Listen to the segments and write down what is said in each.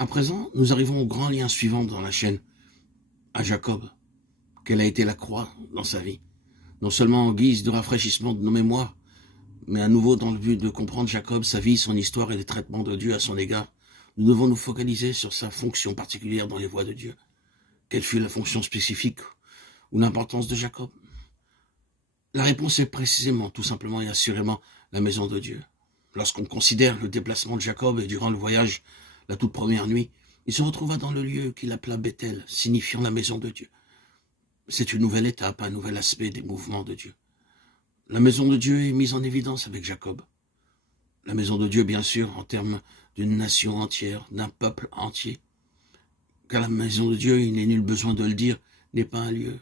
À présent, nous arrivons au grand lien suivant dans la chaîne, à Jacob. Quelle a été la croix dans sa vie? Non seulement en guise de rafraîchissement de nos mémoires, mais à nouveau dans le but de comprendre Jacob, sa vie, son histoire et les traitements de Dieu à son égard. Nous devons nous focaliser sur sa fonction particulière dans les voies de Dieu. Quelle fut la fonction spécifique ou l'importance de Jacob? La réponse est précisément, tout simplement et assurément, la maison de Dieu. Lorsqu'on considère le déplacement de Jacob et durant le voyage, la toute première nuit, il se retrouva dans le lieu qu'il appela Bethel, signifiant la maison de Dieu. C'est une nouvelle étape, un nouvel aspect des mouvements de Dieu. La maison de Dieu est mise en évidence avec Jacob. La maison de Dieu, bien sûr, en termes d'une nation entière, d'un peuple entier. Car la maison de Dieu, il n'est nul besoin de le dire, n'est pas un lieu.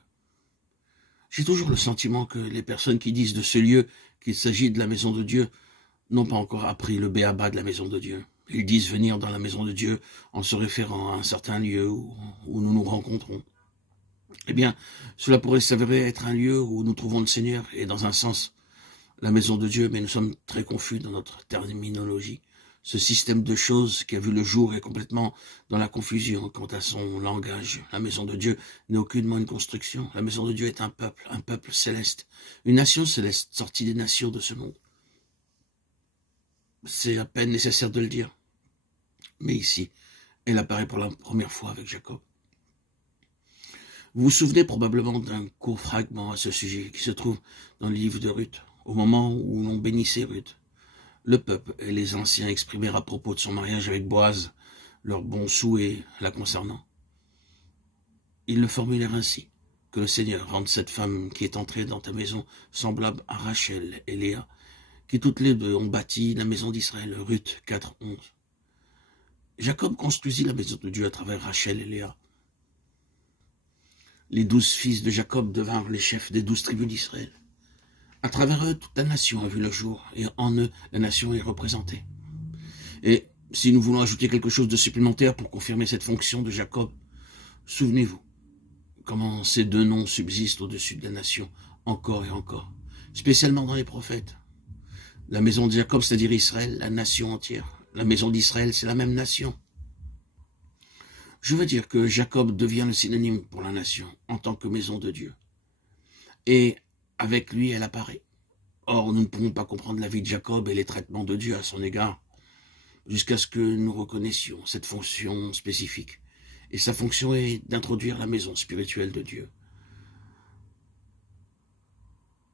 J'ai toujours le sentiment que les personnes qui disent de ce lieu qu'il s'agit de la maison de Dieu n'ont pas encore appris le béaba de la maison de Dieu. Ils disent venir dans la maison de Dieu en se référant à un certain lieu où nous nous rencontrons. Eh bien, cela pourrait s'avérer être un lieu où nous trouvons le Seigneur, et dans un sens, la maison de Dieu, mais nous sommes très confus dans notre terminologie. Ce système de choses qui a vu le jour est complètement dans la confusion quant à son langage. La maison de Dieu n'est aucunement une construction. La maison de Dieu est un peuple céleste, une nation céleste sortie des nations de ce monde. C'est à peine nécessaire de le dire. Mais ici, elle apparaît pour la première fois avec Jacob. Vous vous souvenez probablement d'un court fragment à ce sujet qui se trouve dans le livre de Ruth, au moment où l'on bénissait Ruth. Le peuple et les anciens exprimèrent à propos de son mariage avec Boaz leurs bons souhaits la concernant. Ils le formulèrent ainsi: que le Seigneur rende cette femme qui est entrée dans ta maison semblable à Rachel et Léa, qui toutes les deux ont bâti la maison d'Israël. Ruth 4:11. Jacob construisit la maison de Dieu à travers Rachel et Léa. Les 12 fils de Jacob devinrent les chefs des 12 tribus d'Israël. À travers eux, toute la nation a vu le jour, et en eux, la nation est représentée. Et si nous voulons ajouter quelque chose de supplémentaire pour confirmer cette fonction de Jacob, souvenez-vous comment ces deux noms subsistent au-dessus de la nation, encore et encore, spécialement dans les prophètes. La maison de Jacob, c'est-à-dire Israël, la nation entière. La maison d'Israël, c'est la même nation. Je veux dire que Jacob devient le synonyme pour la nation, en tant que maison de Dieu. Et avec lui, elle apparaît. Or, nous ne pouvons pas comprendre la vie de Jacob et les traitements de Dieu à son égard, jusqu'à ce que nous reconnaissions cette fonction spécifique. Et sa fonction est d'introduire la maison spirituelle de Dieu.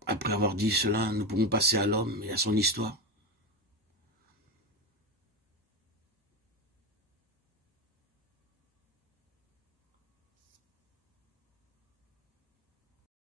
Après avoir dit cela, nous pouvons passer à l'homme et à son histoire.